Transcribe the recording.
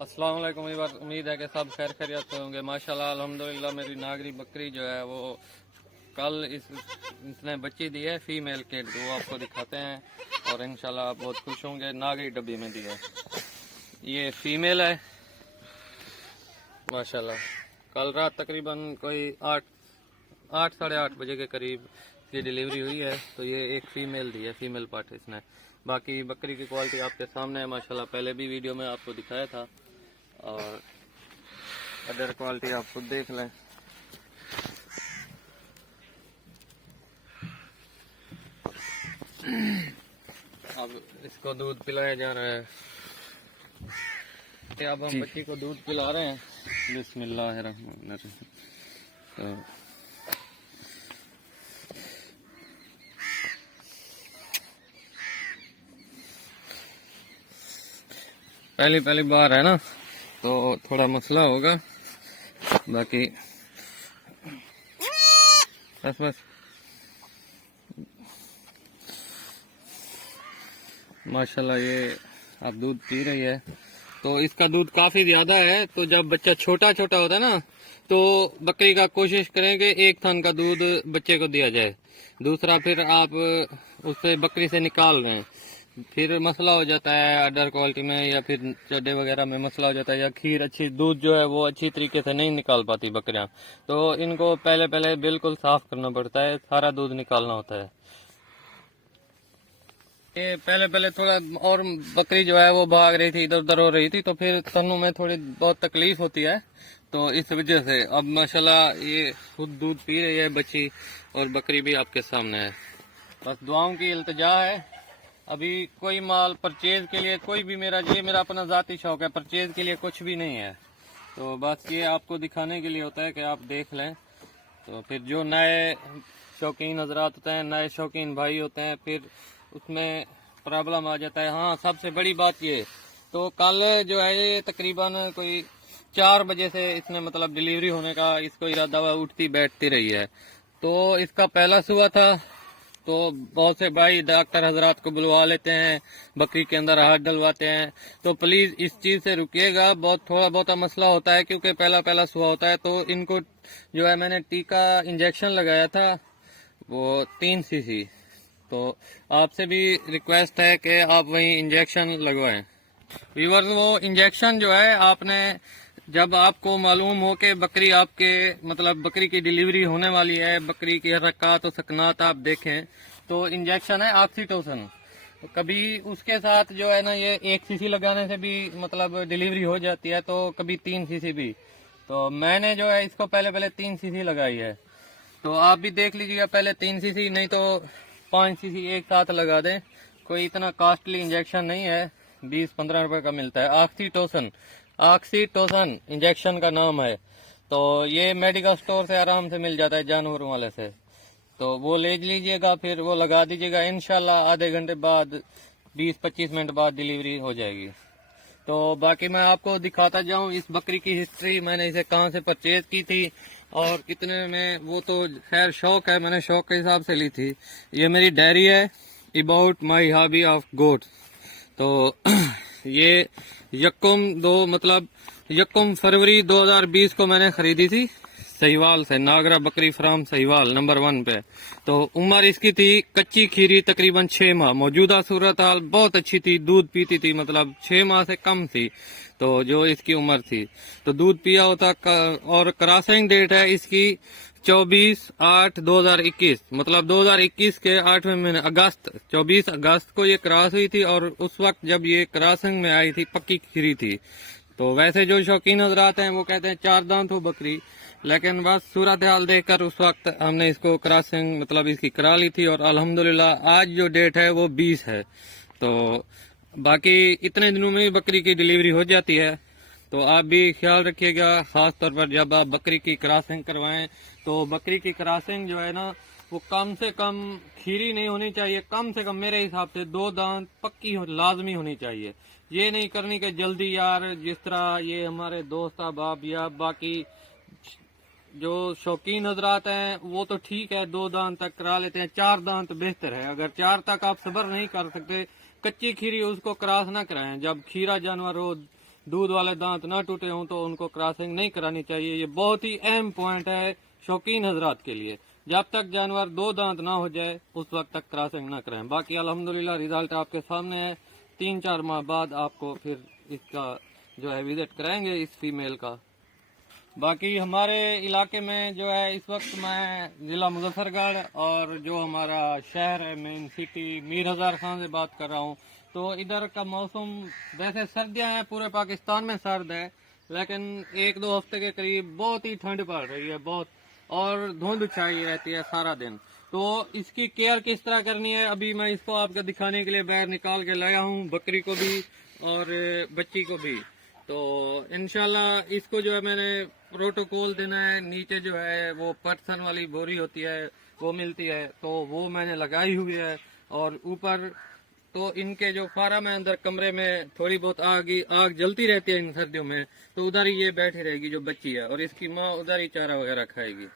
अस्सलाम वालेकुम। उम्मीद है कि सब खैर खैरियत से होंगे। माशाल्लाह अल्हम्दुलिल्लाह मेरी नागरी बकरी जो है वो कल इसने बच्ची दी है, फीमेल किड, वो आपको दिखाते हैं और इंशाल्लाह आप बहुत खुश होंगे। नागरी डब्बी में दी है, ये फीमेल है माशाल्लाह। कल रात तकरीबन कोई 8 साढ़े 8 बजे के करीब ये डिलीवरी हुई है। तो ये एक फीमेल दी है, फीमेल पार्ट इसने। बाकी बकरी की क्वालिटी आपके सामने है माशाल्लाह, पहले भी वीडियो में आपको दिखाया था और अदर क्वालिटी आप खुद देख लें। अब इसको दूध पिलाया जा रहा है। अब हम बच्ची को दूध पिला रहे हैं। बिस्मिल्लाहिर्रहमानिर्रहीम। तो पहली बार है ना, तो थोड़ा मसला होगा। बाकी बस माशाल्लाह ये अब दूध पी रही है। तो इसका दूध काफी ज्यादा है। तो जब बच्चा छोटा छोटा होता है ना, तो बकरी का कोशिश करें कि एक थन का दूध बच्चे को दिया जाए। दूसरा फिर आप उससे बकरी से निकाल रहे हैं, फिर मसला हो जाता है अदर क्वालिटी में, या फिर चड्डे वगैरह में मसला हो जाता है, या खीर अच्छी दूध जो है वो अच्छी तरीके से नहीं निकाल पाती बकरियां। तो इनको पहले बिल्कुल साफ करना पड़ता है, सारा दूध निकालना होता है। ये पहले थोड़ा और बकरी जो है वो भाग रही थी, इधर उधर हो रही थी, तो फिर तन्नों में थोड़ी बहुत तकलीफ होती है। तो इस वजह से अब माशाल्लाह ये खुद दूध पी रही है बच्ची, और बकरी भी आपके सामने है। बस दुआओं की इल्तिजा है। अभी कोई माल परचेज के लिए, कोई भी मेरा अपना जाती शौक है, परचेज के लिए कुछ भी नहीं है। तो बस ये आपको दिखाने के लिए होता है कि आप देख लें। तो फिर जो नए शौकीन हजरात होते हैं, नए शौकीन भाई होते हैं, फिर उसमें प्रॉब्लम आ जाता है। हाँ, सबसे बड़ी बात ये, तो कल जो है ये तकरीबन कोई 4 बजे से इसने मतलब डिलीवरी होने का इसको इरादा हुआ, उठती बैठती रही है। तो इसका पहला सुबह था। तो बहुत से भाई डॉक्टर हजरात को बुलवा लेते हैं, बकरी के अंदर हाथ डलवाते हैं। तो प्लीज इस चीज से रुकिएगा, बहुत थोड़ा बहुत मसला होता है, क्योंकि पहला सुबह होता है। तो इनको जो है मैंने टीका इंजेक्शन लगाया था, वो 3 सीसी। तो आपसे भी रिक्वेस्ट है कि आप वही इंजेक्शन लगवाएं। व्यूअर्स, वो इंजेक्शन जो है आपने, जब आपको मालूम हो कि बकरी आपके मतलब बकरी की डिलीवरी होने वाली है, बकरी की हरकत और सकनात आप देखें, तो इंजेक्शन है ऑक्सीटोसिन। कभी उसके साथ जो है ना, ये 1 सीसी लगाने से भी मतलब डिलीवरी हो जाती है, तो कभी 3 सीसी भी। तो मैंने जो है इसको पहले 3 सीसी लगाई है। तो आप भी देख लीजिएगा, पहले 3 सीसी, नहीं तो 5 सीसी एक साथ लगा दें। कोई इतना कॉस्टली इंजेक्शन नहीं है, 20-15 रुपए का मिलता है। ऑक्सीटोसन इंजेक्शन का नाम है। तो ये मेडिकल स्टोर से आराम से मिल जाता है, जानवरों वाले से। तो वो ले लीजिएगा, फिर वो लगा दीजिएगा। इंशाल्लाह आधे घंटे बाद, 20-25 मिनट बाद डिलीवरी हो जाएगी। तो बाकी मैं आपको दिखाता जाऊं इस बकरी की हिस्ट्री, मैंने इसे कहां से परचेज की थी और कितने में। वो तो खैर शौक है, मैंने शौक के हिसाब से ली थी। ये मेरी डायरी है, about my hobby of goats. तो ये यक्कुम फरवरी 2020 को मैंने खरीदी थी सहीवाल से, नागरा बकरी फार्म सहीवाल नंबर 1 पे। तो उम्र इसकी थी कच्ची खीरी तकरीबन 6 माह। मौजूदा सूरत हाल बहुत अच्छी थी, दूध पीती थी, मतलब 6 माह से कम थी। तो जो इसकी उम्र थी, तो दूध पिया होता। और क्रॉसिंग डेट है इसकी 24/8/2021, मतलब 2021 के 8वें महीने अगस्त, 24 अगस्त को ये क्रॉस हुई थी। और उस वक्त जब ये क्रॉसिंग में आई थी, पक्की खीरी थी। तो वैसे जो शौकीन हजरात हैं वो कहते हैं 4 दांत हो बकरी, लेकिन बस सूरत हाल देखकर उस वक्त हमने इसको क्रॉसिंग मतलब इसकी करा ली थी। और अल्हम्दुलिल्लाह आज जो डेट है वो 20 है। तो बाकी इतने दिनों में बकरी की डिलीवरी हो जाती है। तो आप भी ख्याल रखिएगा, खास तौर पर जब आप बकरी की क्रॉसिंग करवाएं, तो बकरी की क्रॉसिंग जो है ना, वो कम से कम खीरी नहीं होनी चाहिए। कम से कम मेरे हिसाब से 2 दांत पक्की लाजमी होनी चाहिए। ये नहीं करनी कि जल्दी यार, जिस तरह ये हमारे दोस्त अहबाब या बाकी जो शौकीन हजरात हैं वो तो ठीक है, 2 दांत तक करा लेते हैं, 4 दांत बेहतर है। अगर 4 तक आप सब्र नहीं कर सकते, कच्ची खीरी उसको क्रॉस ना कराएं। जब खीरा जानवर हो दूध वाले दांत ना टूटे हों तो उनको क्रॉसिंग नहीं करानी चाहिए। ये बहुत ही अहम पॉइंट है शौकीन हजरात के लिए। जब तक जानवर 2 दांत ना हो जाए उस वक्त तक क्रॉसिंग ना कराएं। बाकी अल्हम्दुलिल्लाह रिजल्ट आपके सामने है। 3-4 माह बाद आपको फिर इसका जो है विजिट कराएंगे इस फीमेल का। बाकी हमारे इलाके में जो है इस वक्त मैं जिला मुजफ्फरगढ़ और जो हमारा शहर है मेन सिटी मीर हजार खान से बात कर रहा हूँ। तो इधर का मौसम वैसे सर्दियां हैं, पूरे पाकिस्तान में सर्द है, लेकिन 1-2 हफ्ते के करीब बहुत ही ठंड पड़ रही है बहुत, और धुंध छाई रहती है सारा दिन। तो इसकी केयर किस तरह करनी है अभी मैं इसको आपको दिखाने के लिए बाहर निकाल के लाया हूँ, बकरी को भी और बच्ची को भी। तो इंशाल्लाह इसको जो है मैंने प्रोटोकॉल देना है। नीचे जो है वो पर्सन वाली बोरी होती है वो मिलती है, तो वो मैंने लगाई हुई है। और ऊपर तो इनके जो फार्म है अंदर कमरे में थोड़ी बहुत आग जलती रहती है इन सर्दियों में, तो उधर ही ये बैठी रहेगी जो बच्ची है, और इसकी माँ उधर ही चारा वगैरह खाएगी।